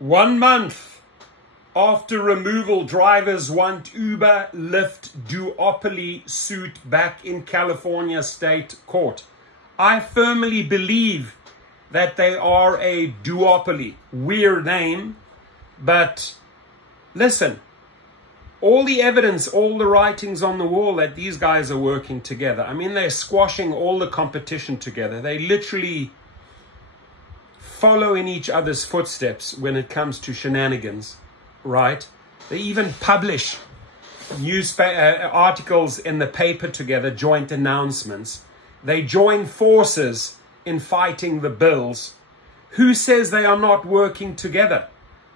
1 month after removal, drivers want Uber-Lyft duopoly suit back in California state court. I firmly believe that they are a duopoly. Weird name, but listen, all the evidence, all the writings on the wall that these guys are working together. I mean, they're squashing all the competition together. They literally follow in each other's footsteps when it comes to shenanigans, right? They even publish newspaper articles in the paper together, joint announcements. They join forces in fighting the bills. Who says they are not working together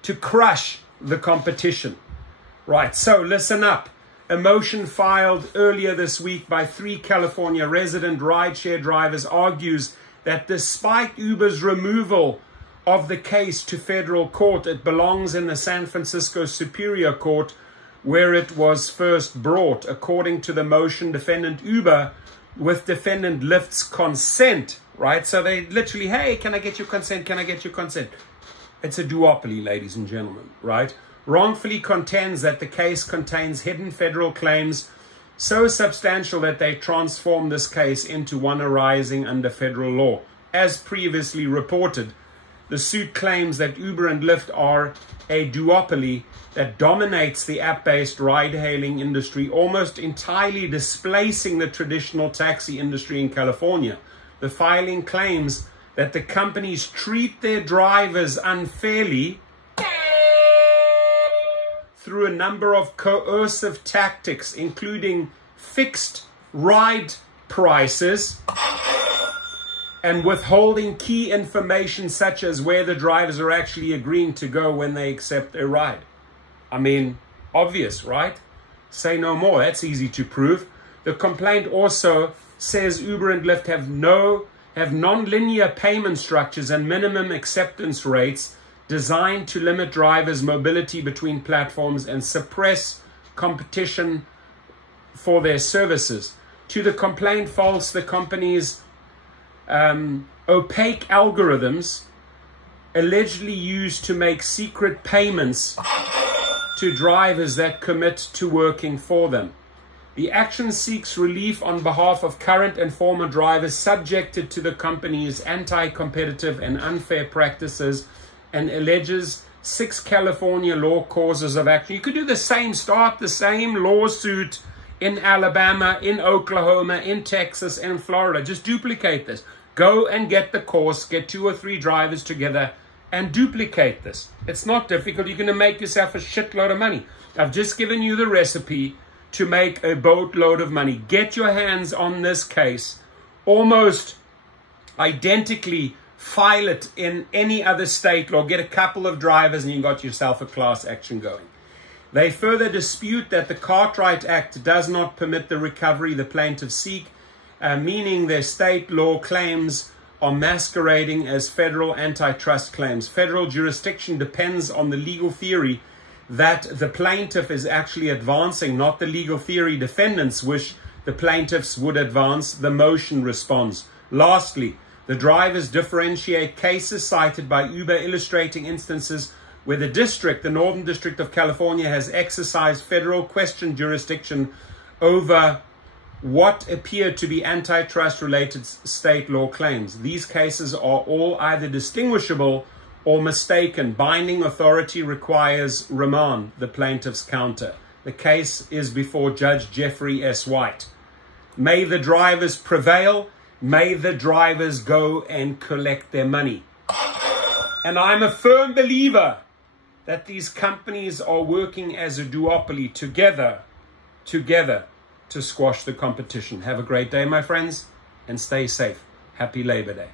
to crush the competition? Right, so listen up. A motion filed earlier this week by 3 California resident rideshare drivers argues that despite Uber's removal of the case to federal court, it belongs in the San Francisco Superior Court where it was first brought. According to the motion, defendant Uber, with defendant Lyft's consent, right? So they literally, hey, can I get your consent? Can I get your consent? It's a duopoly, ladies and gentlemen, right? Wrongfully contends that the case contains hidden federal claims so substantial that they transform this case into one arising under federal law. As previously reported, the suit claims that Uber and Lyft are a duopoly that dominates the app-based ride-hailing industry, almost entirely displacing the traditional taxi industry in California. The filing claims that the companies treat their drivers unfairly through a number of coercive tactics, including fixed ride prices and withholding key information such as where the drivers are actually agreeing to go when they accept a ride. I mean, obvious, right? Say no more. That's easy to prove. The complaint also says Uber and Lyft have non-linear payment structures and minimum acceptance rates designed to limit drivers' mobility between platforms and suppress competition for their services. To the complaint false, the company's opaque algorithms allegedly used to make secret payments to drivers that commit to working for them. The action seeks relief on behalf of current and former drivers subjected to the company's anti-competitive and unfair practices and alleges 6 California law causes of action. You could do the same, start the same lawsuit in Alabama, in Oklahoma, in Texas, in Florida. Just duplicate this. Go and get the course, get 2 or 3 drivers together and duplicate this. It's not difficult. You're going to make yourself a shitload of money. I've just given you the recipe to make a boatload of money. Get your hands on this case. Almost identically file it in any other state law. Get a couple of drivers and you got yourself a class action going. They further dispute that the Cartwright Act does not permit the recovery the plaintiffs seek, meaning their state law claims are masquerading as federal antitrust claims. Federal jurisdiction depends on the legal theory that the plaintiff is actually advancing, not the legal theory defendants wish the plaintiffs would advance. The motion responds. Lastly, the drivers differentiate cases cited by Uber illustrating instances where the Northern District of California has exercised federal question jurisdiction over what appear to be antitrust-related state law claims. These cases are all either distinguishable or mistaken. Binding authority requires remand, the plaintiffs counter. The case is before Judge Jeffrey S. White. May the drivers prevail. May the drivers go and collect their money. And I'm a firm believer that these companies are working as a duopoly together to squash the competition. Have a great day, my friends, and stay safe. Happy Labor Day.